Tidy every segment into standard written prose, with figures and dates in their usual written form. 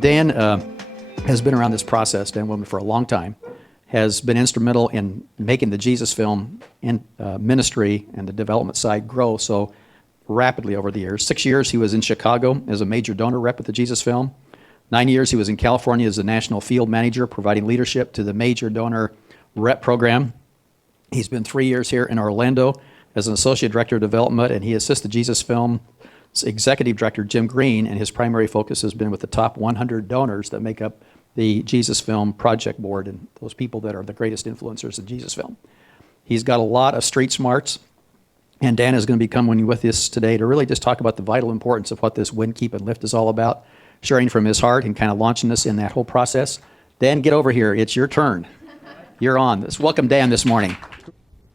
Dan has been around this process, Dan Willmann, for a long time, has been instrumental in making the Jesus film in ministry and the development side grow so rapidly over the years. 6 years he was in Chicago as a major donor rep at the Jesus film. 9 years he was in California as a national field manager, providing leadership to the major donor rep program. He's been 3 years here in Orlando as an associate director of development, and he assists the Jesus film executive director Jim Green, and his primary focus has been with the top 100 donors that make up the Jesus Film Project Board and those people that are the greatest influencers of Jesus Film. He's got a lot of street smarts, and Dan is going to be coming with us today to really just talk about the vital importance of what this Win, Keep, and Lift is all about, sharing from his heart and kind of launching us in that whole process. Dan, get over here. It's your turn. You're on. Let's welcome Dan this morning.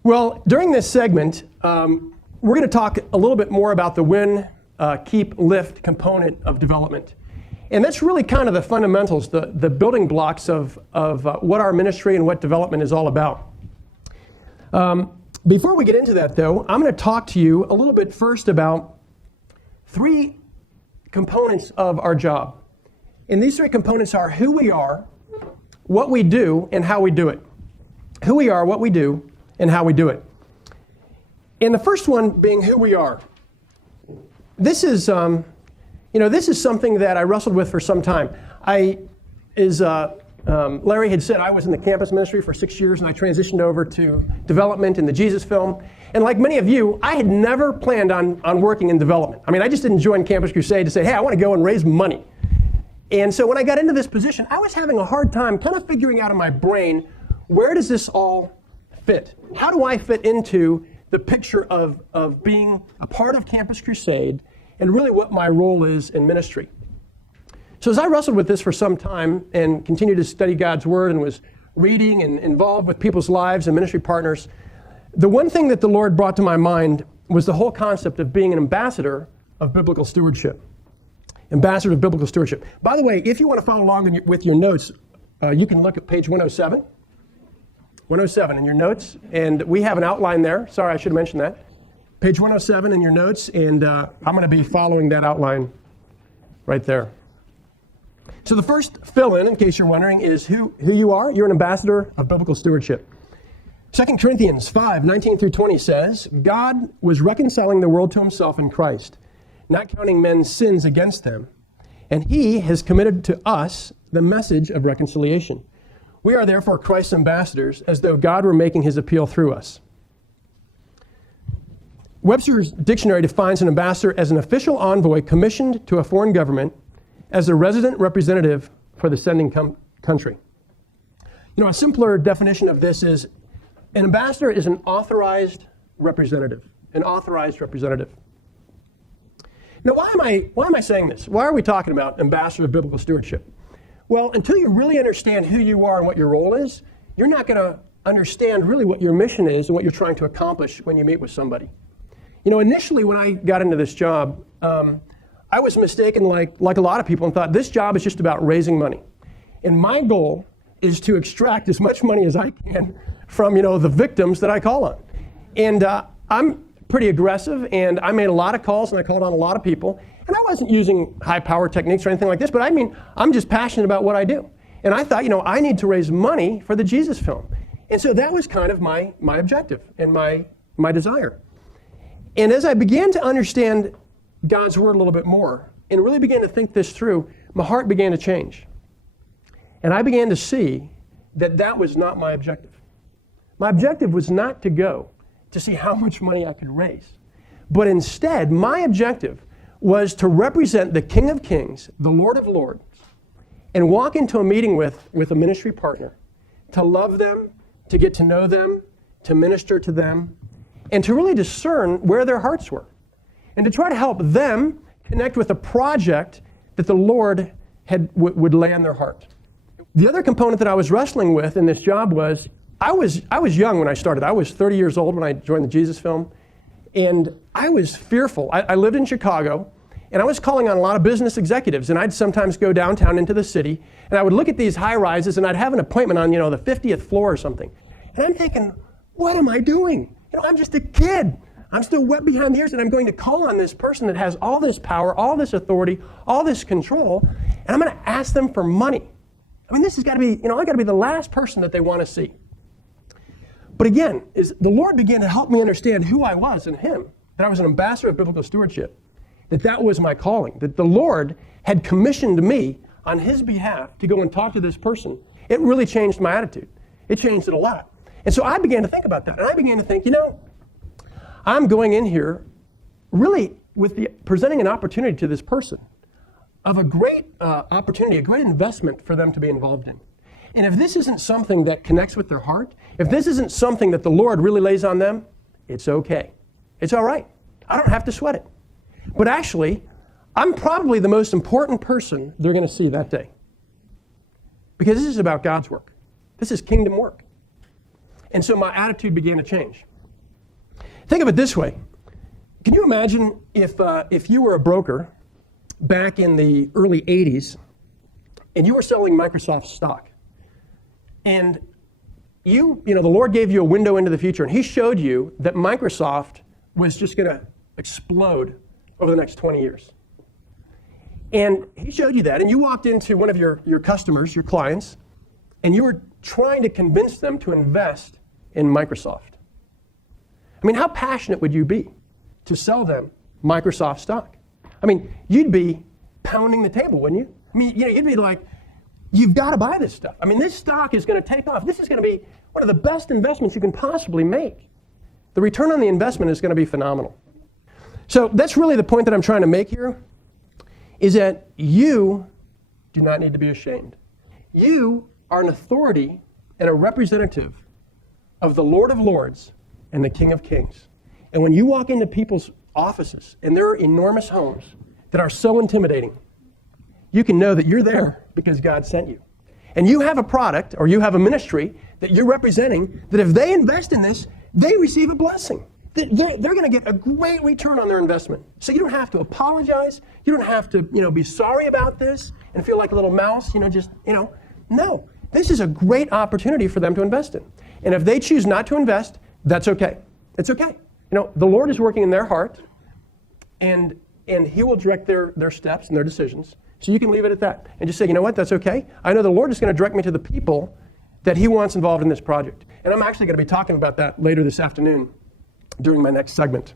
Well, during this segment, we're going to talk a little bit more about the Win, Keep, Lift component of development. And that's really kind of the fundamentals, the building blocks of what our ministry and what development is all about. Before we get into that, though, I'm going to talk to you a little bit first about three components of our job. And these three components are who we are, what we do, and how we do it. Who we are, what we do, and how we do it. And the first one being who we are. This is this is something that I wrestled with for some time. Larry had said, I was in the campus ministry for 6 years, and I transitioned over to development in the Jesus film. And like many of you, I had never planned on working in development. I mean, I just didn't join Campus Crusade to say, hey, I want to go and raise money. And so when I got into this position, I was having a hard time kind of figuring out in my brain, where does this all fit? How do I fit into the picture of being a part of Campus Crusade and really what my role is in ministry? So as I wrestled with this for some time and continued to study God's Word and was reading and involved with people's lives and ministry partners, the one thing that the Lord brought to my mind was the whole concept of being an ambassador of biblical stewardship. Ambassador of biblical stewardship. By the way, if you want to follow along with your notes, you can look at page 107. 107 in your notes, and we have an outline there. Sorry, I should have mentioned that. Page 107 in your notes, and I'm going to be following that outline right there. So the first fill-in, in case you're wondering, is who you are. You're an ambassador of biblical stewardship. 2 Corinthians 5:19 through 20 says, God was reconciling the world to himself in Christ, not counting men's sins against them, and he has committed to us the message of reconciliation. We are therefore Christ's ambassadors, as though God were making his appeal through us. Webster's dictionary defines an ambassador as an official envoy commissioned to a foreign government as a resident representative for the sending country. A simpler definition of this is an ambassador is an authorized representative. An authorized representative. Now, why am I saying this? Why are we talking about ambassador of biblical stewardship? Well, until you really understand who you are and what your role is, you're not going to understand really what your mission is and what you're trying to accomplish when you meet with somebody. Initially when I got into this job, I was mistaken like a lot of people and thought this job is just about raising money. And my goal is to extract as much money as I can from, the victims that I call on. And I'm pretty aggressive, and I made a lot of calls, and I called on a lot of people. And I wasn't using high-power techniques or anything like this, but I'm just passionate about what I do. And I thought, I need to raise money for the Jesus film. And so that was kind of my objective and my desire. And as I began to understand God's Word a little bit more and really began to think this through, my heart began to change. And I began to see that was not my objective. My objective was not to go to see how much money I could raise. But instead, my objective was to represent the King of Kings, the Lord of Lords, and walk into a meeting with a ministry partner, to love them, to get to know them, to minister to them, and to really discern where their hearts were, and to try to help them connect with a project that the Lord would lay on their heart. The other component that I was wrestling with in this job was, I was young when I started. I was 30 years old when I joined the Jesus film, and I was fearful. I lived in Chicago, and I was calling on a lot of business executives, and I'd sometimes go downtown into the city, and I would look at these high-rises, and I'd have an appointment on, the 50th floor or something. And I'm thinking, what am I doing? I'm just a kid. I'm still wet behind the ears, and I'm going to call on this person that has all this power, all this authority, all this control, and I'm going to ask them for money. I mean, this has got to be, I got to be the last person that they want to see. But again, as the Lord began to help me understand who I was in Him, that I was an ambassador of biblical stewardship, that was my calling, that the Lord had commissioned me on His behalf to go and talk to this person. It really changed my attitude. It changed it a lot. And so I began to think about that. And I began to think, I'm going in here really presenting an opportunity to this person of a great opportunity, a great investment for them to be involved in. And if this isn't something that connects with their heart, if this isn't something that the Lord really lays on them, it's okay. It's all right. I don't have to sweat it. But actually, I'm probably the most important person they're going to see that day. Because this is about God's work. This is kingdom work. And so my attitude began to change. Think of it this way. Can you imagine if you were a broker back in the early 80s and you were selling Microsoft stock, and the Lord gave you a window into the future, and He showed you that Microsoft was just going to explode over the next 20 years. And He showed you that, and you walked into one of your customers, your clients, and you were trying to convince them to invest in Microsoft. I mean, how passionate would you be to sell them Microsoft stock? I mean, you'd be pounding the table, wouldn't you? I mean, you'd be like, you've got to buy this stuff. I mean, this stock is going to take off. This is going to be one of the best investments you can possibly make. The return on the investment is going to be phenomenal. So that's really the point that I'm trying to make here, is that you do not need to be ashamed. You are an authority and a representative of the Lord of Lords and the King of Kings. And when you walk into people's offices, and there are enormous homes that are so intimidating, you can know that you're there because God sent you. And you have a product, or you have a ministry that you're representing, that if they invest in this, they receive a blessing. They're going to get a great return on their investment. So you don't have to apologize. You don't have to, be sorry about this and feel like a little mouse, No, this is a great opportunity for them to invest in. And if they choose not to invest, that's okay. It's okay. The Lord is working in their heart, and He will direct their steps and their decisions. So you can leave it at that and just say, you know what, that's okay. I know the Lord is going to direct me to the people that He wants involved in this project. And I'm actually going to be talking about that later this afternoon during my next segment.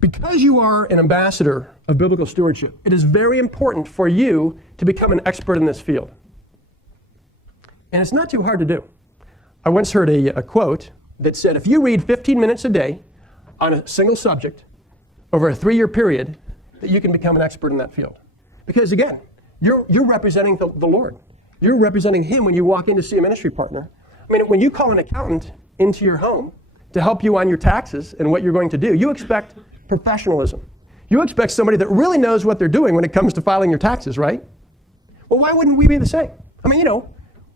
Because you are an ambassador of biblical stewardship, it is very important for you to become an expert in this field. And it's not too hard to do. I once heard a quote that said, if you read 15 minutes a day on a single subject over a 3-year period, that you can become an expert in that field. Because again, you're representing the Lord. You're representing Him when you walk in to see a ministry partner. I mean, when you call an accountant into your home to help you on your taxes and what you're going to do, you expect professionalism. You expect somebody that really knows what they're doing when it comes to filing your taxes, right? Well, why wouldn't we be the same? I mean,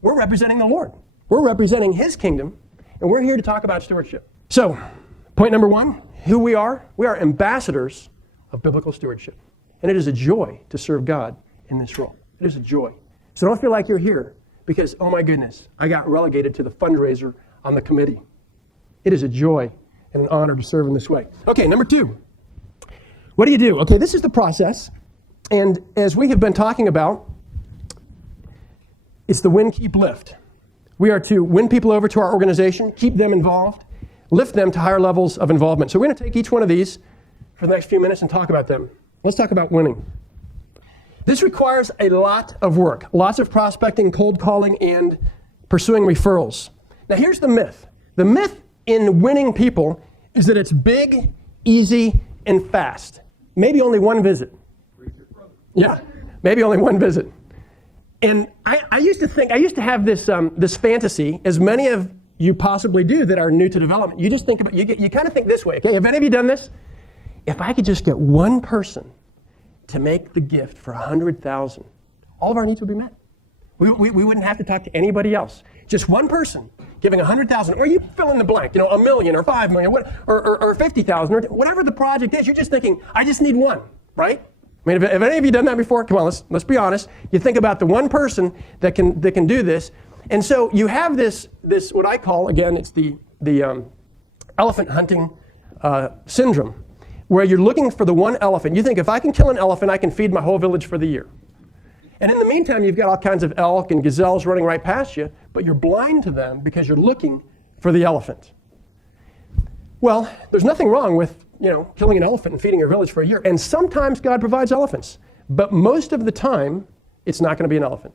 we're representing the Lord. We're representing His kingdom, and we're here to talk about stewardship. So, point number 1, who we are ambassadors of biblical stewardship. And it is a joy to serve God in this role. It is a joy. So don't feel like you're here because, oh my goodness, I got relegated to the fundraiser on the committee. It is a joy and an honor to serve in this way. Okay, number 2. What do you do? Okay, this is the process. And as we have been talking about, it's the win, keep, lift. We are to win people over to our organization, keep them involved, lift them to higher levels of involvement. So we're going to take each one of these for the next few minutes and talk about them. Let's talk about winning. This requires a lot of work, lots of prospecting, cold calling, and pursuing referrals. Now here's the myth. The myth in winning people is that it's big, easy, and fast. Maybe only one visit. Yeah, maybe only one visit. And I used to have this fantasy, as many of you possibly do that are new to development. You just think about, you kind of think this way, okay? Have any of you done this? If I could just get one person to make the gift for $100,000, all of our needs would be met. We wouldn't have to talk to anybody else. Just one person giving $100,000, or you fill in the blank, $1 million or $5 million, or $50,000, or whatever the project is. You're just thinking, I just need one, right? I mean, have any of you done that before? Come on, let's be honest. You think about the one person that can do this, and so you have this what I call, again, it's the elephant hunting syndrome, where you're looking for the one elephant. You think, if I can kill an elephant, I can feed my whole village for the year. And in the meantime, you've got all kinds of elk and gazelles running right past you, but you're blind to them because you're looking for the elephant. Well, there's nothing wrong with, killing an elephant and feeding your village for a year. And sometimes God provides elephants. But most of the time, it's not going to be an elephant.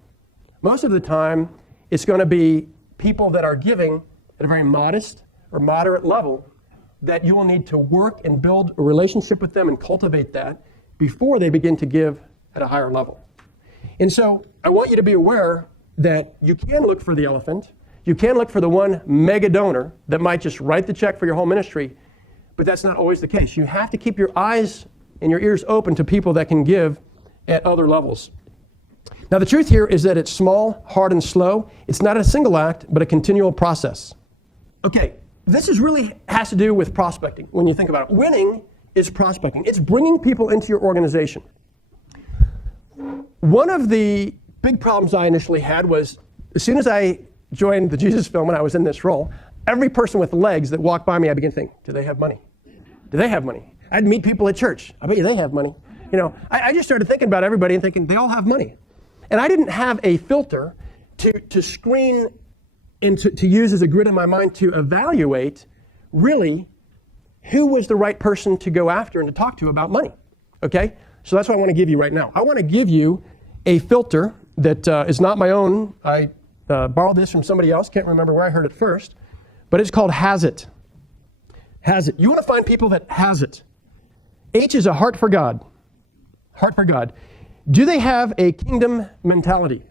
Most of the time, it's going to be people that are giving at a very modest or moderate level that you will need to work and build a relationship with them and cultivate that before they begin to give at a higher level. And so I want you to be aware that you can look for the elephant. You can look for the one mega donor that might just write the check for your whole ministry, but that's not always the case. You have to keep your eyes and your ears open to people that can give at other levels. Now, the truth here is that it's small, hard, and slow. It's not a single act, but a continual process. Okay, this really has to do with prospecting when you think about it. Winning is prospecting. It's bringing people into your organization. One of the big problems I initially had was, as soon as I joined the Jesus Film and I was in this role, every person with legs that walked by me, I began to think, do they have money? Do they have money? I'd meet people at church. I bet you they have money. I just started thinking about everybody and thinking, they all have money. And I didn't have a filter to screen and to use as a grid in my mind to evaluate really who was the right person to go after and to talk to about money. Okay? So that's what I want to give you right now. I want to give you a filter that is not my own. I borrowed this from somebody else. Can't remember where I heard it first. But it's called Has It. Has It. You want to find people that has it. H is a heart for God. Heart for God. Do they have a kingdom mentality?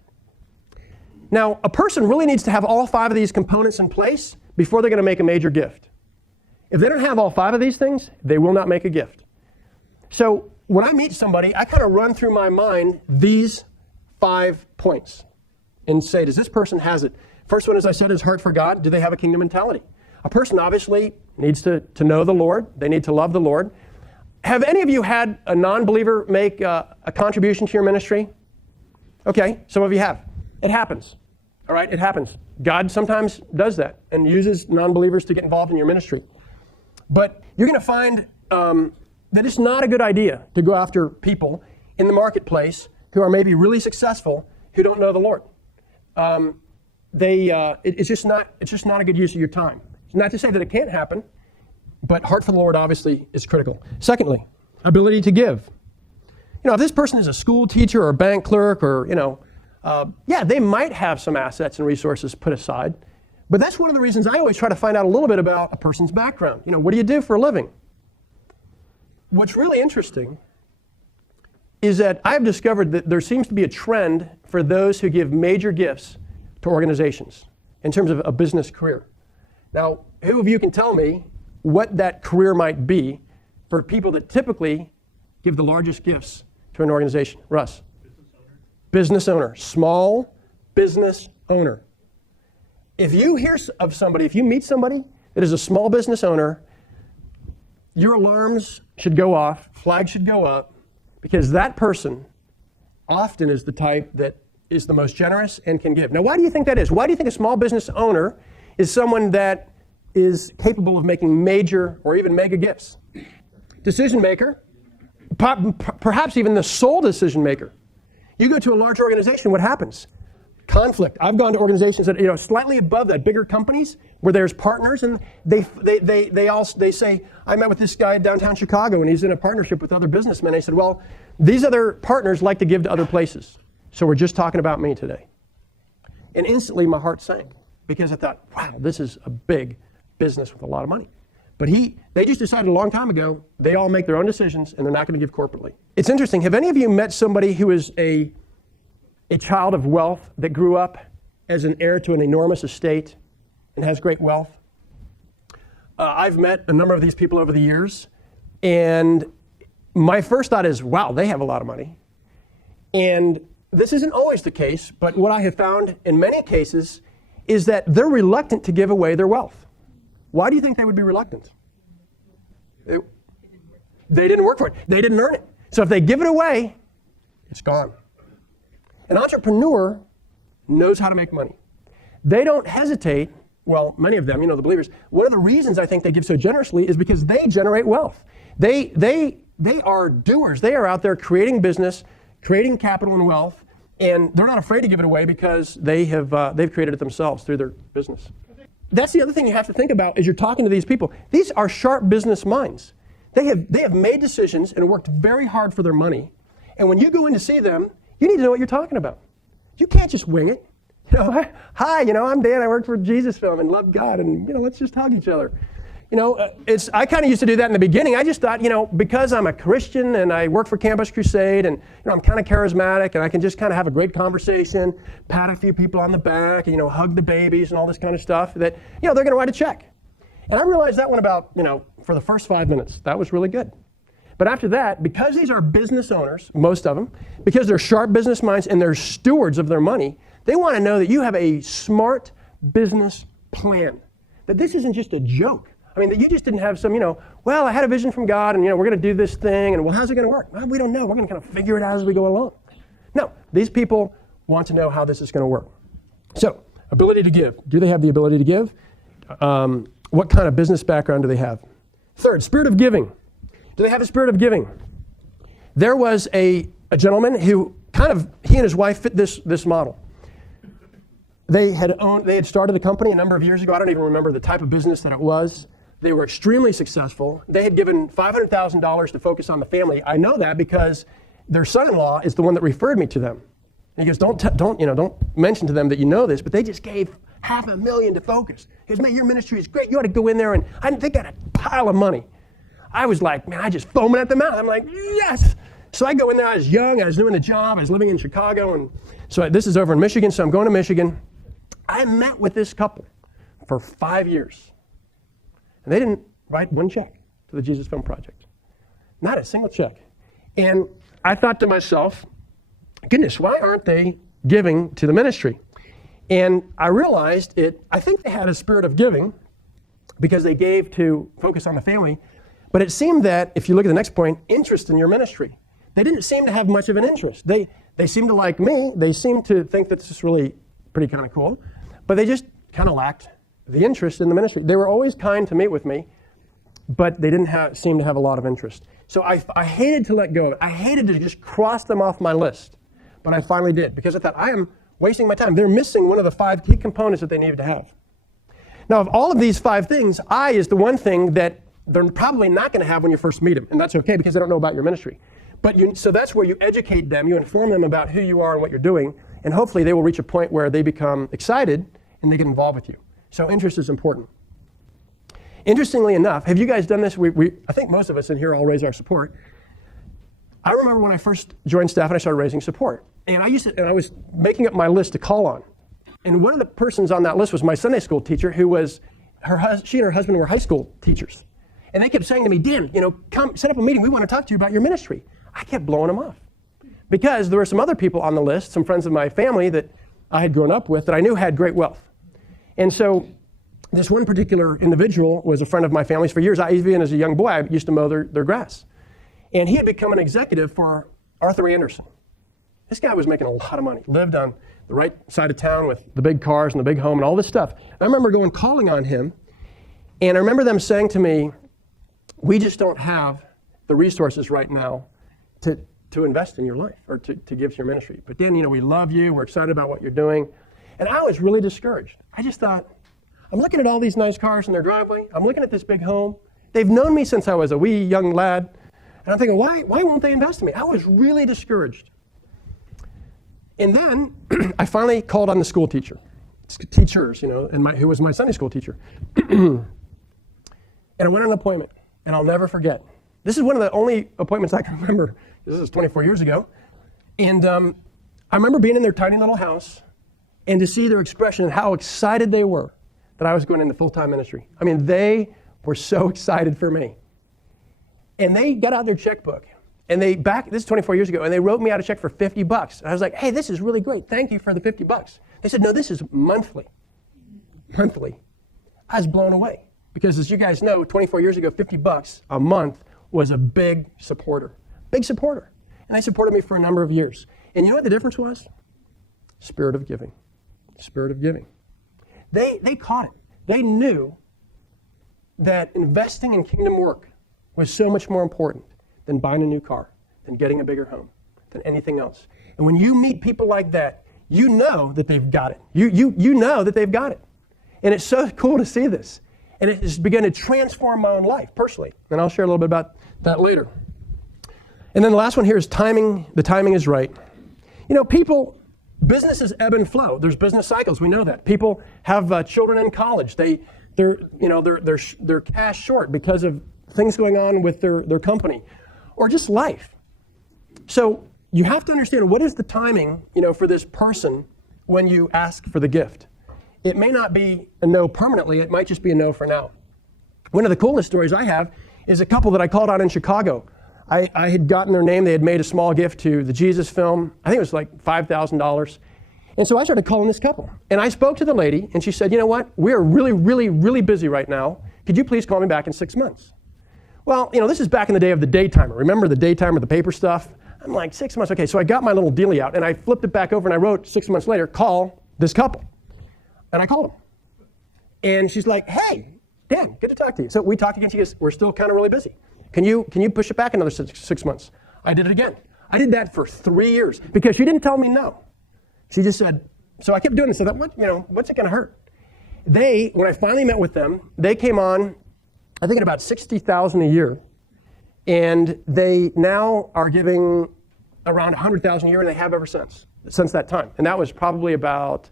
Now, a person really needs to have all 5 of these components in place before they're going to make a major gift. If they don't have all 5 of these things, they will not make a gift. So when I meet somebody, I kind of run through my mind these 5 points and say, does this person has it? First one, as I said, is heart for God. Do they have a kingdom mentality? A person obviously needs to know the Lord. They need to love the Lord. Have any of you had a non-believer make a contribution to your ministry? Okay, some of you have. It happens. All right, it happens. God sometimes does that and uses non-believers to get involved in your ministry. But you're going to find that it's not a good idea to go after people in the marketplace who are maybe really successful who don't know the Lord. It's just not a good use of your time. It's not to say that it can't happen, but heart for the Lord obviously is critical. Secondly, ability to give. If this person is a school teacher or a bank clerk or, they might have some assets and resources put aside. But that's one of the reasons I always try to find out a little bit about a person's background. What do you do for a living? What's really interesting is that I've discovered that there seems to be a trend for those who give major gifts to organizations in terms of a business career. Now, who of you can tell me what that career might be for people that typically give the largest gifts to an organization? Russ? Business owner. Small business owner. If you hear of somebody, if you meet somebody that is a small business owner, your alarms should go off, flags should go up, because that person often is the type that is the most generous and can give. Now, why do you think that is? Why do you think a small business owner is someone that is capable of making major or even mega gifts? Decision maker, perhaps even the sole decision maker. You go to a large organization, what happens? Conflict. I've gone to organizations that slightly above that, bigger companies where there's partners, and they say, I met with this guy downtown Chicago, and he's in a partnership with other businessmen. I said, well, these other partners like to give to other places, so we're just talking about me today. And instantly my heart sank because I thought, wow, this is a big business with a lot of money. But they just decided a long time ago they all make their own decisions and they're not going to give corporately. It's interesting. Have any of you met somebody who is a child of wealth that grew up as an heir to an enormous estate and has great wealth? I've met a number of these people over the years, and my first thought is, wow, they have a lot of money. And this isn't always the case, but what I have found in many cases is that they're reluctant to give away their wealth. Why do you think they would be reluctant? They didn't work for it. They didn't earn it. So if they give it away, it's gone. An entrepreneur knows how to make money. They don't hesitate well, many of them, the believers, one of the reasons I think they give so generously is because they generate wealth. They are doers. They are out there creating business, creating capital and wealth, and they're not afraid to give it away because they've created it themselves through their business. That's the other thing you have to think about as you're talking to these people. These are sharp business minds. They have made decisions and worked very hard for their money. And when you go in to see them, you need to know what you're talking about. You can't just wing it. Hi, I'm Dan. I work for Jesus Film and love God, and let's just hug each other. I kind of used to do that in the beginning. I just thought, because I'm a Christian and I work for Campus Crusade and, I'm kind of charismatic and I can just kind of have a great conversation, pat a few people on the back, and, hug the babies and all this kind of stuff, that, they're going to write a check. And I realized that went about, for the first 5 minutes. That was really good. But after that, because these are business owners, most of them, because they're sharp business minds and they're stewards of their money, they want to know that you have a smart business plan, that this isn't just a joke. That you just didn't have some, I had a vision from God and, we're going to do this thing and, how's it going to work? Well, we don't know. We're going to kind of figure it out as we go along. No, these people want to know how this is going to work. So, ability to give. Do they have the ability to give? What kind of business background do they have? Third, spirit of giving. Do they have a spirit of giving? There was a gentleman who he and his wife fit this model. They had started a company a number of years ago. I don't even remember the type of business that it was. They were extremely successful. They had given $500,000 to focus on the family. I know that because their son-in-law is the one that referred me to them. And he goes, don't mention to them that you know this, but they just gave $500,000 to focus. He goes, man, your ministry is great. You ought to go in there, and they got a pile of money. I was like, man, I just foaming at the mouth. I'm like, yes. So I go in there. I was young. I was doing the job. I was living in Chicago, and so this is over in Michigan. So I'm going to Michigan. I met with this couple for 5 years. And they didn't write one check to the Jesus Film Project. Not a single check. And I thought to myself, goodness, why aren't they giving to the ministry? And I realized I think they had a spirit of giving because they gave to focus on the family. But it seemed that, if you look at the next point, interest in your ministry. They didn't seem to have much of an interest. They seemed to like me. They seemed to think that this is really pretty kind of cool. But they just kind of lacked the interest in the ministry. They were always kind to meet with me, but they didn't seem to have a lot of interest. So I hated to let go of it. I hated to just cross them off my list. But I finally did, because I thought, I am wasting my time. They're missing one of the 5 key components that they needed to have. Now, of all of these 5 things, I is the one thing that they're probably not going to have when you first meet them. And that's okay, because they don't know about your ministry. So that's where you educate them, you inform them about who you are and what you're doing, and hopefully they will reach a point where they become excited and they get involved with you. So interest is important. Interestingly enough, have you guys done this? I think most of us in here all raise our support. I remember when I first joined staff and I started raising support. And I was making up my list to call on. And one of the persons on that list was my Sunday school teacher, who was, she and her husband were high school teachers. And they kept saying to me, Dan, come set up a meeting. We want to talk to you about your ministry. I kept blowing them off. Because there were some other people on the list, some friends of my family that I had grown up with that I knew had great wealth. And so this one particular individual was a friend of my family's for years. Even as a young boy, I used to mow their grass. And he had become an executive for Arthur Anderson. This guy was making a lot of money, lived on the right side of town with the big cars and the big home and all this stuff. I remember calling on him, and I remember them saying to me, we just don't have the resources right now to invest in your life or to give to your ministry. But then, we love you. We're excited about what you're doing. And I was really discouraged. I just thought, I'm looking at all these nice cars in their driveway. I'm looking at this big home. They've known me since I was a wee young lad. And I'm thinking, why won't they invest in me? I was really discouraged. And then I finally called on the school teachers, who was my Sunday school teacher. And I went on an appointment, and I'll never forget. This is one of the only appointments I can remember. This is 24 years ago. And I remember being in their tiny little house and to see their expression and how excited they were that I was going into full-time ministry. They were so excited for me. And they got out their checkbook, and this is 24 years ago, and they wrote me out a check for $50. And I was like, hey, this is really great. Thank you for the $50. They said, no, this is monthly. Monthly. I was blown away, because as you guys know, 24 years ago, $50 a month was a big supporter. Big supporter. And they supported me for a number of years. And you know what the difference was? Spirit of giving. Spirit of giving. They caught it. They knew that investing in kingdom work was so much more important than buying a new car, than getting a bigger home, than anything else. And when you meet people like that, you know that they've got it. You know that they've got it. And it's so cool to see this. And it has begun to transform my own life personally. And I'll share a little bit about that later. And then the last one here is timing. The timing is right. You know, businesses ebb and flow. There's business cycles. We know that. People have children in college. They're cash short because of things going on with their company, or just life. So you have to understand, what is the timing, for this person when you ask for the gift? It may not be a no permanently. It might just be a no for now. One of the coolest stories I have is a couple that I called on in Chicago. I had gotten their name. They had made a small gift to the Jesus film. I think it was like $5,000. And so I started calling this couple. And I spoke to the lady, and she said, you know what? We're really, really, really busy right now. Could you please call me back in 6 months? Well, this is back in the day of the daytimer. Remember the daytimer, the paper stuff? I'm like, 6 months. Okay, so I got my little dealie out, and I flipped it back over, and I wrote 6 months later, call this couple. And I called them. And she's like, hey, Dan, good to talk to you. So we talked again. She goes, we're still kind of really busy. Can you push it back another 6 months? I did it again. I did that for 3 years because she didn't tell me no. She just said, so I kept doing this. So that, what's it going to hurt? When I finally met with them, they came on, I think at about $60,000 a year. And they now are giving around $100,000 a year, and they have ever since that time. And that was probably about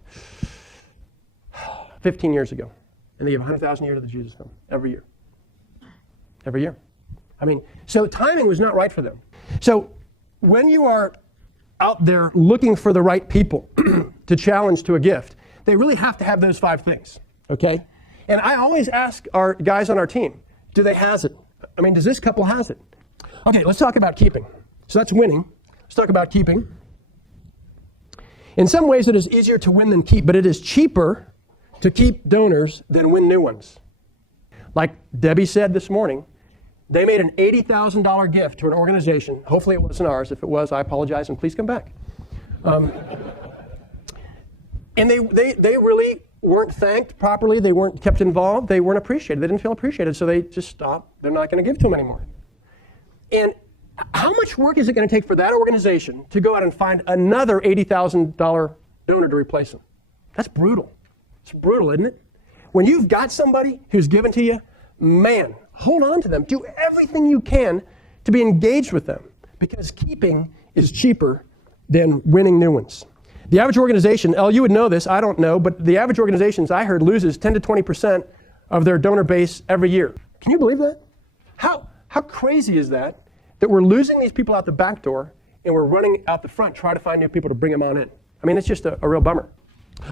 15 years ago. And they give $100,000 a year to the Jesus Film every year. Every year. So timing was not right for them. So when you are out there looking for the right people to challenge to a gift, they really have to have those 5 things, okay? And I always ask our guys on our team, do they has it? Does this couple has it? Okay, let's talk about keeping. So that's winning. Let's talk about keeping. In some ways, it is easier to win than keep, but it is cheaper to keep donors than win new ones. Like Debbie said this morning, they made an $80,000 gift to an organization. Hopefully it wasn't ours. If it was, I apologize, and please come back. And they really weren't thanked properly. They weren't kept involved. They weren't appreciated. They didn't feel appreciated, so they just stopped. They're not going to give to them anymore. And how much work is it going to take for that organization to go out and find another $80,000 donor to replace them? That's brutal. It's brutal, isn't it? When you've got somebody who's given to you, man, hold on to them. Do everything you can to be engaged with them, because keeping is cheaper than winning new ones. The average organization, you would know this, I don't know, but the average organizations I heard loses 10 to 20% of their donor base every year. Can you believe that? How crazy is that we're losing these people out the back door and we're running out the front trying to find new people to bring them on in? It's just a real bummer.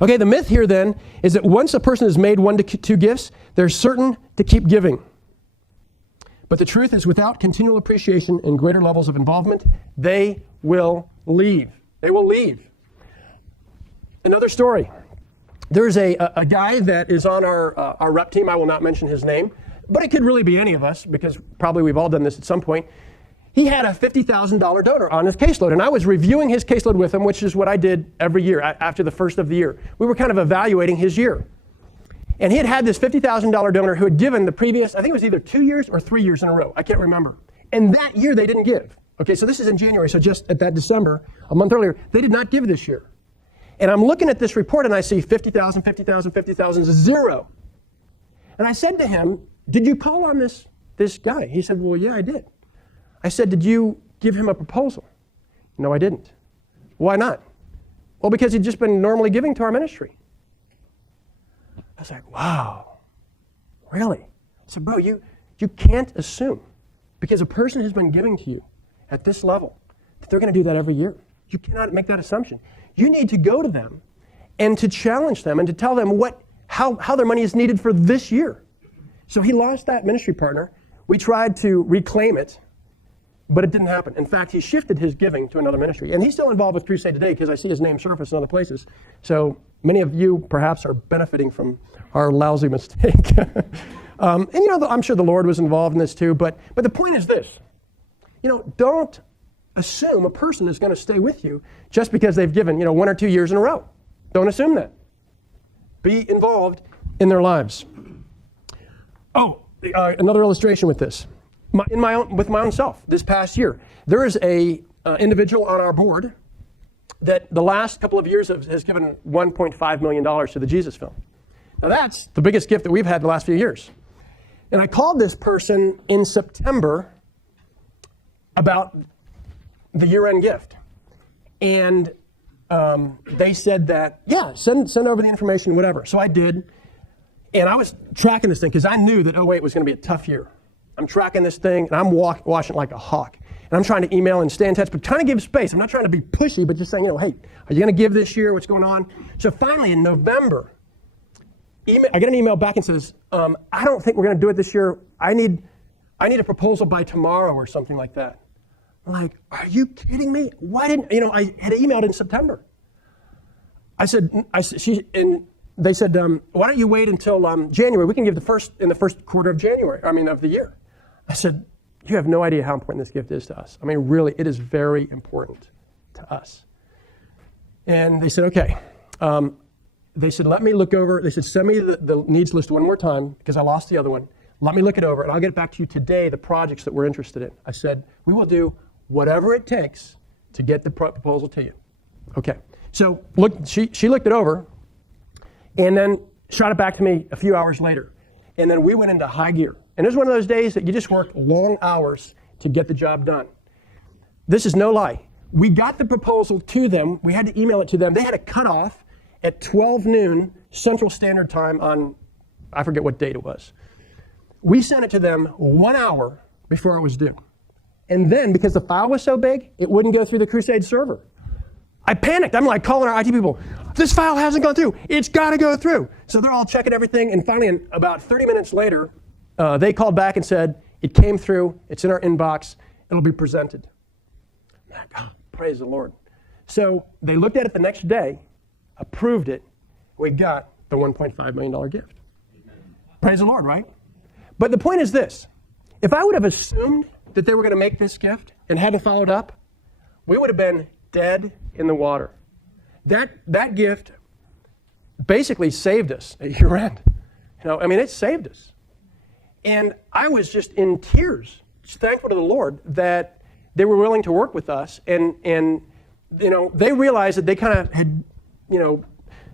Okay, the myth here then is that once a person has made 1 to 2 gifts, they're certain to keep giving. But the truth is, without continual appreciation and greater levels of involvement, they will leave. They will leave. Another story. There's a guy that is on our rep team. I will not mention his name, but it could really be any of us, because probably we've all done this at some point. He had a $50,000 donor on his caseload, and I was reviewing his caseload with him, which is what I did every year after the first of the year. We were kind of evaluating his year. And he had this $50,000 donor who had given the previous, I think it was either 2 years or 3 years in a row. I can't remember. And that year they didn't give. Okay, so this is in January, so just at that December, a month earlier, they did not give this year. And I'm looking at this report and I see 50,000, 50,000, 50,000, 0. And I said to him, did you call on this guy? He said, well, yeah, I did. I said, did you give him a proposal? No, I didn't. Why not? Well, because he'd just been normally giving to our ministry. I was like, wow, really? I said, bro, you can't assume, because a person has been giving to you at this level, that they're going to do that every year. You cannot make that assumption. You need to go to them and to challenge them and to tell them how their money is needed for this year. So he lost that ministry partner. We tried to reclaim it, but it didn't happen. In fact, he shifted his giving to another ministry. And he's still involved with Crusade today, because I see his name surface in other places. So many of you perhaps are benefiting from our lousy mistake. And I'm sure the Lord was involved in this too. But the point is this. Don't assume a person is going to stay with you just because they've given 1 or 2 years in a row. Don't assume that. Be involved in their lives. Another illustration with this. With my own self, this past year, there is a individual on our board that the last couple of years has given $1.5 million to the Jesus Film. Now that's the biggest gift that we've had the last few years. And I called this person in September about the year-end gift. And they said that, yeah, send over the information, whatever. So I did. And I was tracking this thing because I knew that 2008 was going to be a tough year. I'm tracking this thing, and I'm watching like a hawk. And I'm trying to email and stay in touch, but trying to give space. I'm not trying to be pushy, but just saying, hey, are you going to give this year? What's going on? So finally, in November, I get an email back and says, I don't think we're going to do it this year. I need a proposal by tomorrow or something like that. I'm like, are you kidding me? Why didn't, I had emailed in September. They said, why don't you wait until January? We can give in the first quarter of of the year. I said, you have no idea how important this gift is to us. I mean, really, it is very important to us. And they said, okay. They said, let me look over. They said, send me the needs list one more time because I lost the other one. Let me look it over, and I'll get back to you today, the projects that we're interested in. I said, we will do whatever it takes to get the proposal to you. Okay. So she looked it over and then shot it back to me a few hours later. And then we went into high gear. And it was one of those days that you just work long hours to get the job done. This is no lie. We got the proposal to them. We had to email it to them. They had a cutoff at 12 noon Central Standard Time on, I forget what date it was. We sent it to them 1 hour before it was due. And then, because the file was so big, it wouldn't go through the Crusade server. I panicked. I'm like calling our IT people. This file hasn't gone through. It's got to go through. So they're all checking everything. And finally, about 30 minutes later, they called back and said, it came through. It's in our inbox. It'll be presented. I'm like, oh, praise the Lord. So they looked at it the next day, approved it. We got the $1.5 million gift. Praise the Lord, right? But the point is this. If I would have assumed that they were going to make this gift and hadn't followed up, we would have been dead in the water. That gift basically saved us at year end. It saved us. And I was just in tears, just thankful to the Lord that they were willing to work with us. And they realized that they kind of had,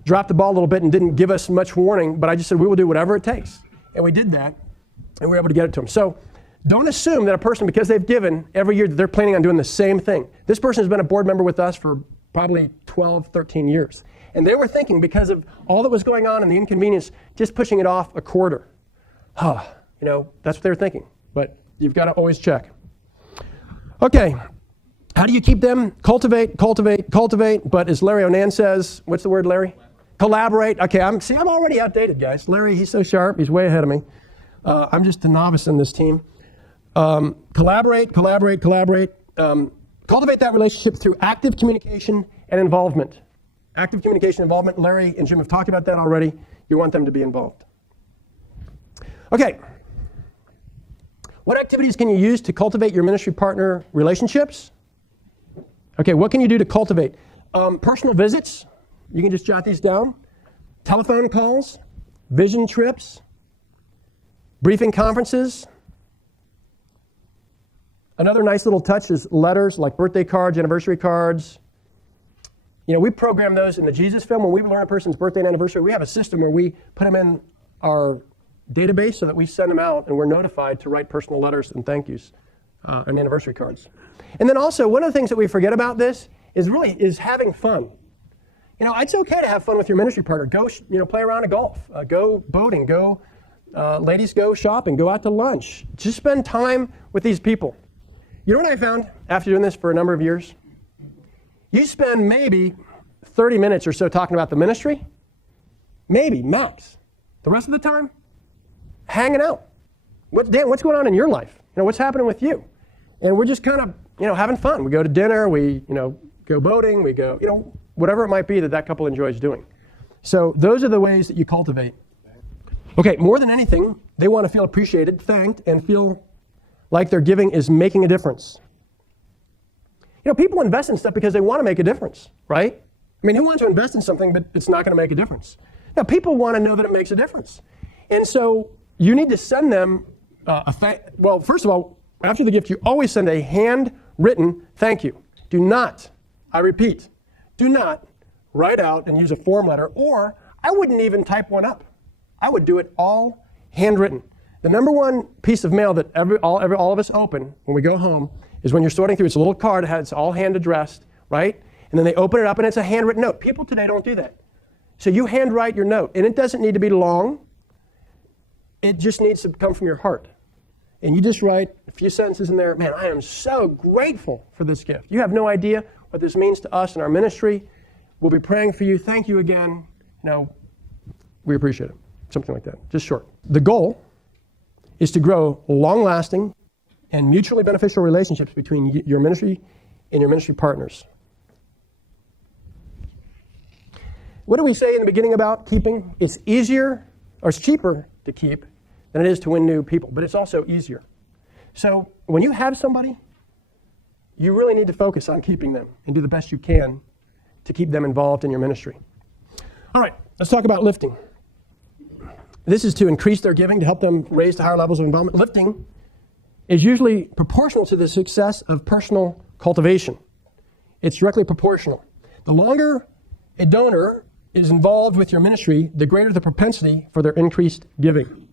dropped the ball a little bit and didn't give us much warning, but I just said, we will do whatever it takes. And we did that, and we were able to get it to them. So don't assume that a person, because they've given every year, that they're planning on doing the same thing. This person has been a board member with us for probably 12, 13 years. And they were thinking, because of all that was going on and the inconvenience, just pushing it off a quarter. That's what they were thinking. But you've got to always check. Okay, how do you keep them? Cultivate. But as Larry Onan says, what's the word, Larry? Collaborate. Okay, I'm already outdated, guys. Larry, he's so sharp. He's way ahead of me. I'm just a novice in this team. Collaborate. Cultivate that relationship through active communication and involvement. Active communication and involvement. Larry and Jim have talked about that already. You want them to be involved. Okay. What activities can you use to cultivate your ministry partner relationships? Okay, what can you do to cultivate? Personal visits. You can just jot these down. Telephone calls, vision trips, briefing conferences. Another nice little touch is letters like birthday cards, anniversary cards. We program those in the Jesus Film. When we learn a person's birthday and anniversary, we have a system where we put them in our database so that we send them out and we're notified to write personal letters and thank yous and anniversary cards. And then also, one of the things that we forget about this is having fun. It's okay to have fun with your ministry partner. Go, play around at golf. Go boating. Go, ladies, go shopping. Go out to lunch. Just spend time with these people. You know what I found after doing this for a number of years? You spend maybe 30 minutes or so talking about the ministry. Maybe, max. The rest of the time, hanging out. Dan, what's going on in your life? What's happening with you? And we're just kind of, having fun. We go to dinner. We, go boating. We go, whatever it might be that couple enjoys doing. So those are the ways that you cultivate. Okay, more than anything, they want to feel appreciated, thanked, and feel like their giving is making a difference. People invest in stuff because they want to make a difference, right? Who wants to invest in something but it's not going to make a difference? Now, people want to know that it makes a difference. And so you need to send them well, first of all, after the gift, you always send a handwritten thank you. Do not, I repeat, do not write out and use a form letter, or I wouldn't even type one up. I would do it all handwritten. The number one piece of mail that all of us open when we go home is when you're sorting through. It's a little card, it's all hand addressed, right? And then they open it up and it's a handwritten note. People today don't do that. So you handwrite your note, and it doesn't need to be long. It just needs to come from your heart. And you just write a few sentences in there. Man, I am so grateful for this gift. You have no idea what this means to us in our ministry. We'll be praying for you. Thank you again. We appreciate it. Something like that, just short. The goal is to grow long-lasting and mutually beneficial relationships between your ministry and your ministry partners. What did we say in the beginning about keeping? It's easier, or it's cheaper to keep than it is to win new people, but it's also easier. So when you have somebody, you really need to focus on keeping them and do the best you can to keep them involved in your ministry. All right, let's talk about lifting. This is to increase their giving, to help them raise to higher levels of involvement. Lifting is usually proportional to the success of personal cultivation. It's directly proportional. The longer a donor is involved with your ministry, the greater the propensity for their increased giving.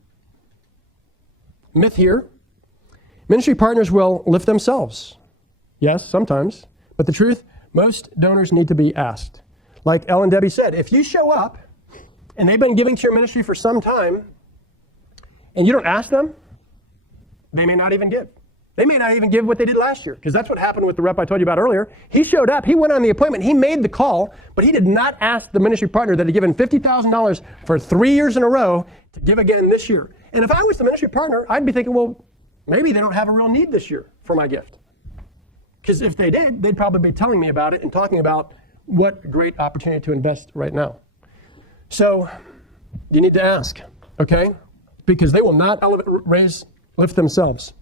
Myth here: ministry partners will lift themselves. Yes, sometimes. But the truth, most donors need to be asked. Like Ellen Debbie said, if you show up and they've been giving to your ministry for some time, and you don't ask them, they may not even give. They may not even give what they did last year, because that's what happened with the rep I told you about earlier. He showed up, he went on the appointment, he made the call, but he did not ask the ministry partner that had given $50,000 for 3 years in a row to give again this year. And if I was the ministry partner, I'd be thinking, well, maybe they don't have a real need this year for my gift. Because if they did, they'd probably be telling me about it and talking about what great opportunity to invest right now. So you need to ask, okay? Because they will not lift themselves.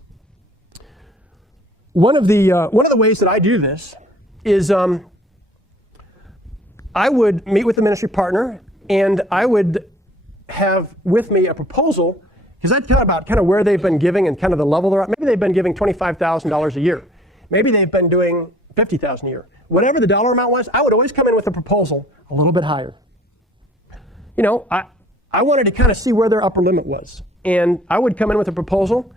One of the ways that I do this is I would meet with the ministry partner, and I would have with me a proposal, because I'd thought about kind of where they've been giving and kind of the level they're at. Maybe they've been giving $25,000 a year. Maybe they've been doing $50,000 a year. Whatever the dollar amount was, I would always come in with a proposal a little bit higher. I wanted to kind of see where their upper limit was. And I would come in with a proposal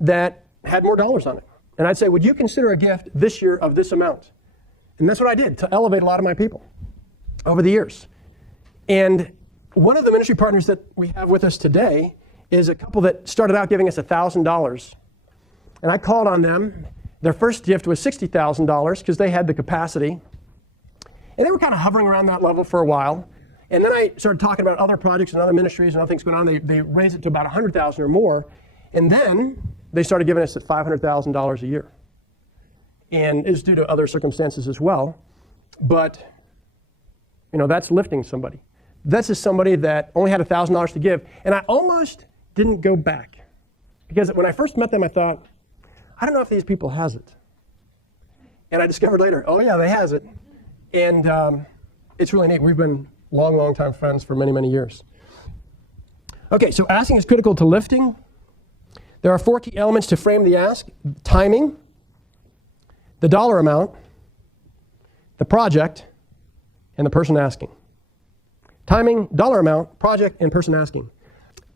that had more dollars on it. And I'd say, would you consider a gift this year of this amount? And that's what I did to elevate a lot of my people over the years. And one of the ministry partners that we have with us today is a couple that started out giving us $1,000. And I called on them. Their first gift was $60,000 because they had the capacity. And they were kind of hovering around that level for a while. And then I started talking about other projects and other ministries and other things going on. They raised it to about $100,000 or more. And then they started giving us at $500,000 a year. And it's due to other circumstances as well. But, that's lifting somebody. That's just somebody that only had $1,000 to give. And I almost didn't go back. Because when I first met them, I thought, I don't know if these people has it. And I discovered later, oh yeah, they has it. And it's really neat. We've been long time friends for many, many years. Okay, so asking is critical to lifting. There are 4 key elements to frame the ask: timing, the dollar amount, the project, and the person asking. Timing, dollar amount, project, and person asking.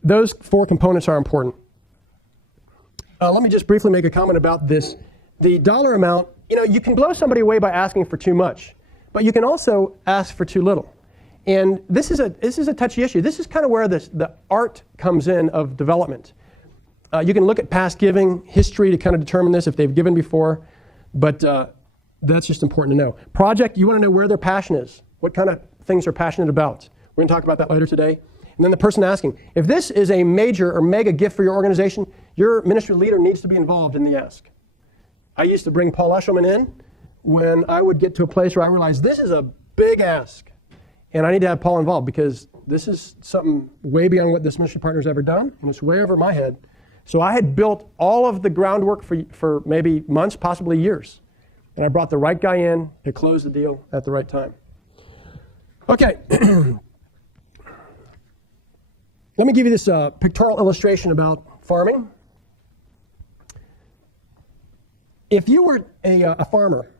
Those 4 components are important. Let me just briefly make a comment about this. The dollar amount, you can blow somebody away by asking for too much, but you can also ask for too little. And this is a touchy issue. This is kind of where the art comes in of development. You can look at past giving history to kind of determine this if they've given before, but that's just important to know. Project, you want to know where their passion is, what kind of things they're passionate about. We're going to talk about that later today. And then the person asking. If this is a major or mega gift for your organization, your ministry leader needs to be involved in the ask. I used to bring Paul Eshelman in when I would get to a place where I realized this is a big ask. And I need to have Paul involved because this is something way beyond what this ministry partner's ever done, and it's way over my head. So I had built all of the groundwork for maybe months, possibly years. And I brought the right guy in to close the deal at the right time. Okay. Let me give you this pictorial illustration about farming. If you were a farmer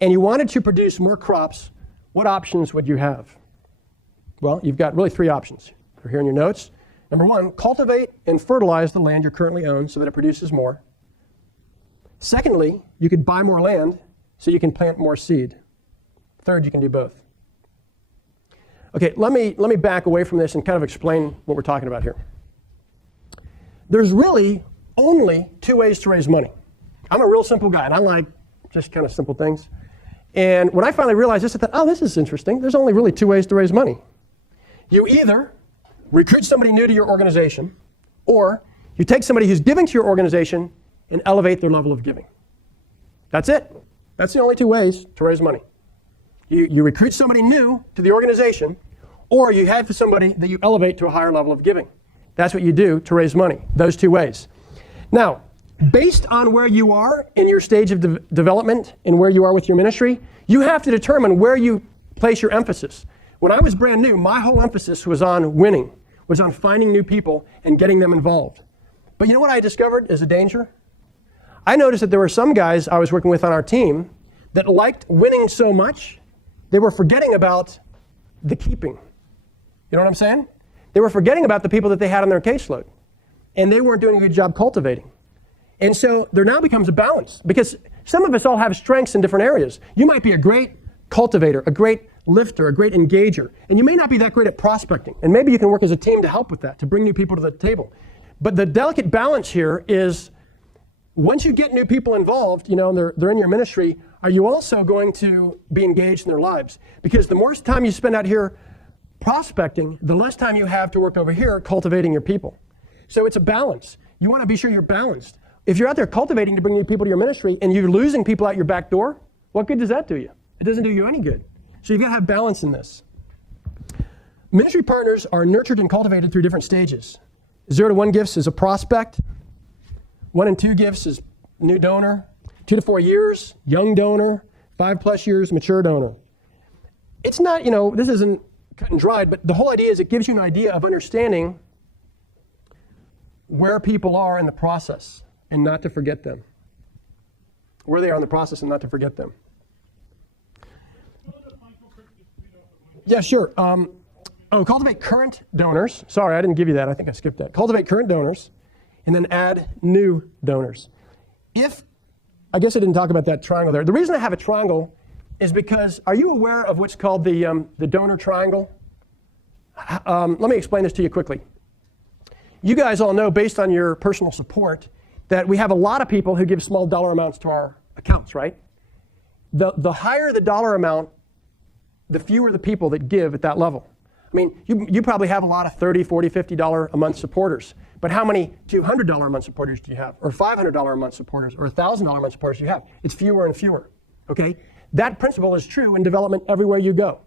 and you wanted to produce more crops, what options would you have? Well, you've got really 3 options. They're here in your notes. Number 1, cultivate and fertilize the land you currently own so that it produces more. Secondly, you could buy more land so you can plant more seed. Third, you can do both. Okay, let me back away from this and kind of explain what we're talking about here. There's really only 2 ways to raise money. I'm a real simple guy, and I like just kind of simple things. And when I finally realized this, I thought, oh, this is interesting. There's only really 2 ways to raise money. You either recruit somebody new to your organization, or you take somebody who's giving to your organization and elevate their level of giving. That's it. That's the only 2 ways to raise money. You recruit somebody new to the organization, or you have somebody that you elevate to a higher level of giving. That's what you do to raise money, those 2 ways. Now, based on where you are in your stage of development and where you are with your ministry, you have to determine where you place your emphasis. When I was brand new, my whole emphasis was on winning, was on finding new people and getting them involved. But you know what I discovered is a danger? I noticed that there were some guys I was working with on our team that liked winning so much, they were forgetting about the keeping. You know what I'm saying? They were forgetting about the people that they had on their caseload. And they weren't doing a good job cultivating. And so there now becomes a balance, because some of us all have strengths in different areas. You might be a great cultivator, a great lifter, a great engager, and you may not be that great at prospecting. And maybe you can work as a team to help with that, to bring new people to the table. But the delicate balance here is, once you get new people involved, you know, they're in your ministry, are you also going to be engaged in their lives? Because the more time you spend out here prospecting, the less time you have to work over here cultivating your people. So it's a balance. You want to be sure you're balanced. If you're out there cultivating to bring new people to your ministry and you're losing people out your back door, what good does that do you? It doesn't do you any good. So you've got to have balance in this. Ministry partners are nurtured and cultivated through different stages. 0 to 1 gifts is a prospect. 1 and 2 gifts is new donor. 2 to 4 years, young donor. 5+ years, mature donor. It's not, you know, this isn't cut and dried, but the whole idea is it gives you an idea of understanding where people are in the process and not to forget them. Where they are in the process and not to forget them. Yeah, sure. Cultivate current donors. Sorry, I didn't give you that. I think I skipped that. Cultivate current donors and then add new donors. I guess I didn't talk about that triangle there. The reason I have a triangle is because, are you aware of what's called the donor triangle? Let me explain this to you quickly. You guys all know, based on your personal support, that we have a lot of people who give small dollar amounts to our accounts, right? The higher the dollar amount, the fewer the people that give at that level. I mean, you probably have a lot of $30, $40, $50 a month supporters, but how many $200 a month supporters do you have? Or $500 a month supporters? Or $1,000 a month supporters do you have? It's fewer and fewer, okay? That principle is true in development everywhere you go.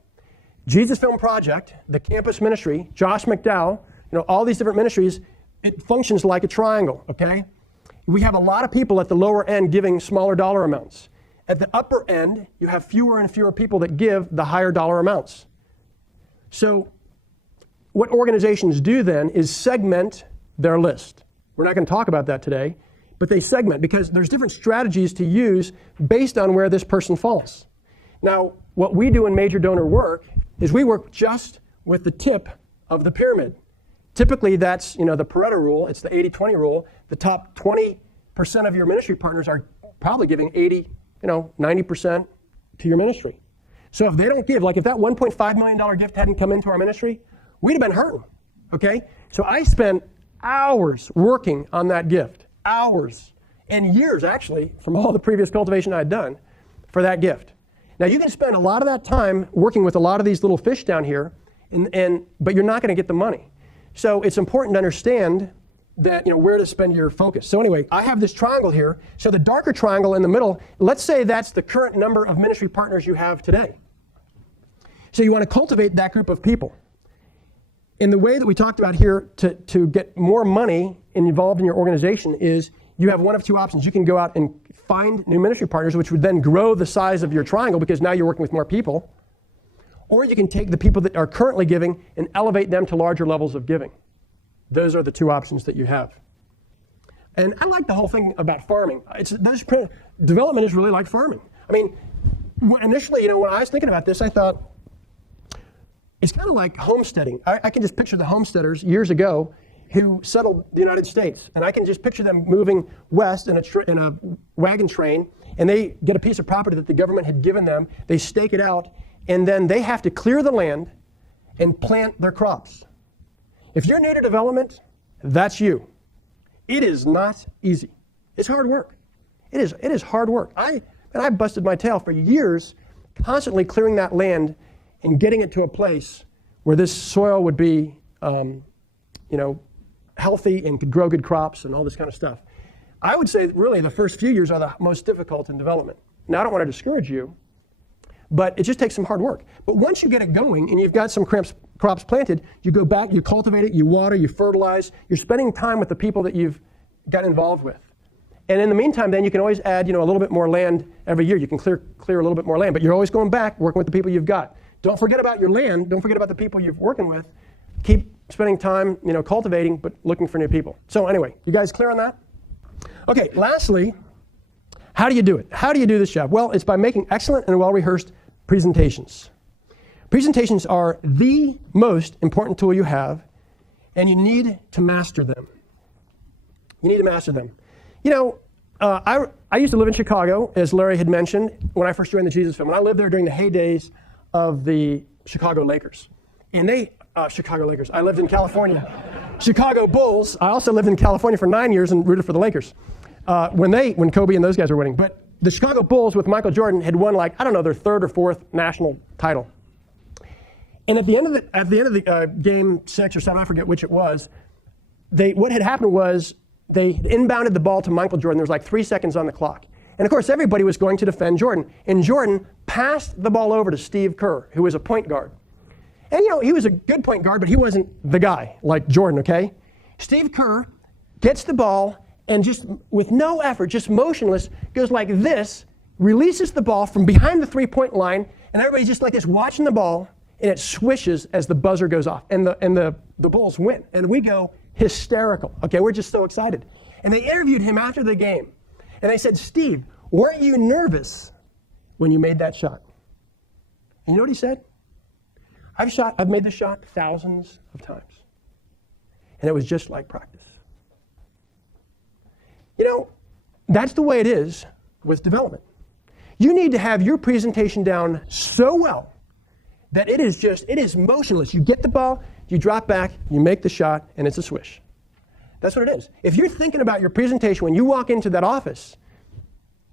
Jesus Film Project, the campus ministry, Josh McDowell, you know, all these different ministries, it functions like a triangle, okay? We have a lot of people at the lower end giving smaller dollar amounts. At the upper end, you have fewer and fewer people that give the higher dollar amounts. So what organizations do then is segment their list. We're not going to talk about that today, but they segment because there's different strategies to use based on where this person falls. Now, what we do in major donor work is we work just with the tip of the pyramid. Typically, that's, you know, the Pareto rule. It's the 80-20 rule. The top 20% of your ministry partners are probably giving 90% to your ministry. So if they don't give, like if that $1.5 million gift hadn't come into our ministry, we'd have been hurting, okay? So I spent hours working on that gift, hours, and years actually, from all the previous cultivation I'd done for that gift. Now you can spend a lot of that time working with a lot of these little fish down here, but you're not going to get the money. So it's important to understand that, you know, where to spend your focus. So anyway, I have this triangle here. So the darker triangle in the middle, let's say that's the current number of ministry partners you have today. So you want to cultivate that group of people. In the way that we talked about here to get more money involved in your organization is you have one of 2 options. You can go out and find new ministry partners, which would then grow the size of your triangle because now you're working with more people. Or you can take the people that are currently giving and elevate them to larger levels of giving. those are the two options that you have. And I like the whole thing about farming. Development is really like farming. I mean, initially, when I was thinking about this, I thought, it's kind of like homesteading. I can just picture the homesteaders years ago who settled the United States. And I can just picture them moving west in a wagon train, and they get a piece of property that the government had given them. They stake it out, and then they have to clear the land and plant their crops. If you're new to development, that's you. It is not easy. It's hard work. It is hard work. I busted my tail for years constantly clearing that land and getting it to a place where this soil would be healthy and could grow good crops and all this kind of stuff. I would say really the first few years are the most difficult in development. Now, I don't want to discourage you, but it just takes some hard work. But once you get it going and you've got some crops planted, you go back, you cultivate it, you water, you fertilize, you're spending time with the people that you've got involved with. And in the meantime, then you can always add, a little bit more land every year. You can clear a little bit more land, but you're always going back, working with the people you've got. Don't forget about your land. Don't forget about the people you're working with. Keep spending time, cultivating, but looking for new people. So anyway, you guys clear on that? Okay, lastly, how do you do it? How do you do this job? Well, it's by making excellent and well-rehearsed presentations. Presentations are the most important tool you have, and you need to master them. You need to master them. I used to live in Chicago, as Larry had mentioned, when I first joined the Jesus Film. And I lived there during the heydays of the Chicago Lakers. And Chicago Lakers. I lived in California. Chicago Bulls. I also lived in California for 9 years and rooted for the Lakers when Kobe and those guys were winning. But the Chicago Bulls with Michael Jordan had won their third or fourth national title. And at the end of the game 6 or 7, I forget which it was, what had happened was they had inbounded the ball to Michael Jordan. There was 3 seconds on the clock. And of course, everybody was going to defend Jordan. And Jordan passed the ball over to Steve Kerr, who was a point guard. And he was a good point guard, but he wasn't the guy like Jordan, okay? Steve Kerr gets the ball and just with no effort, just motionless, goes like this, releases the ball from behind the three-point line, and everybody's just like this watching the ball, and it swishes as the buzzer goes off. And the Bulls win. And we go hysterical. Okay, we're just so excited. And they interviewed him after the game. And they said, Steve, weren't you nervous when you made that shot? And you know what he said? I've made this shot thousands of times. And it was just like practice. That's the way it is with development. You need to have your presentation down so well that it is motionless. You get the ball, you drop back, you make the shot, and it's a swish. That's what it is. If you're thinking about your presentation when you walk into that office,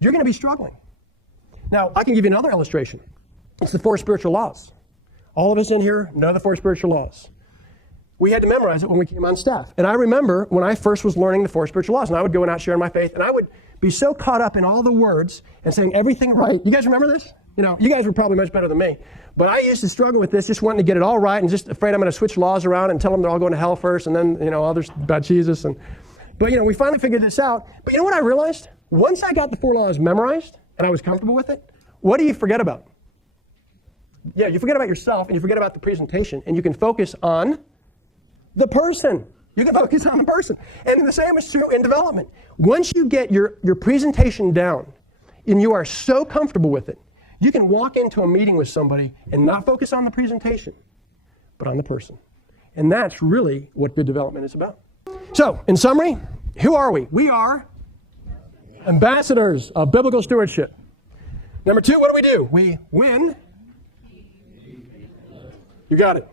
you're going to be struggling. Now, I can give you another illustration. It's the 4 spiritual laws. All of us in here know the 4 spiritual laws. We had to memorize it when we came on staff. And I remember when I first was learning the 4 spiritual laws, and I would go and out sharing my faith, and I would be so caught up in all the words and saying everything right. You guys remember this? You guys were probably much better than me. But I used to struggle with this, just wanting to get it all right and just afraid I'm going to switch laws around and tell them they're all going to hell first and then, others about Jesus. But we finally figured this out. But you know what I realized? Once I got the 4 laws memorized and I was comfortable with it, what do you forget about? Yeah, you forget about yourself and you forget about the presentation, and you can focus on the person. You can focus on the person. And the same is true in development. Once you get your presentation down and you are so comfortable with it, you can walk into a meeting with somebody and not focus on the presentation, but on the person. And that's really what good development is about. So, in summary, who are we? We are ambassadors of biblical stewardship. Number 2, what do? We win. You got it.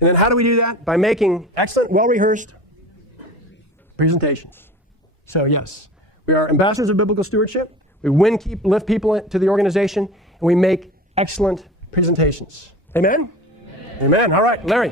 And then how do we do that? By making excellent, well-rehearsed presentations. So yes, we are ambassadors of biblical stewardship. We win, lift people to the organization, and we make excellent presentations. Amen? Amen. All right, Larry.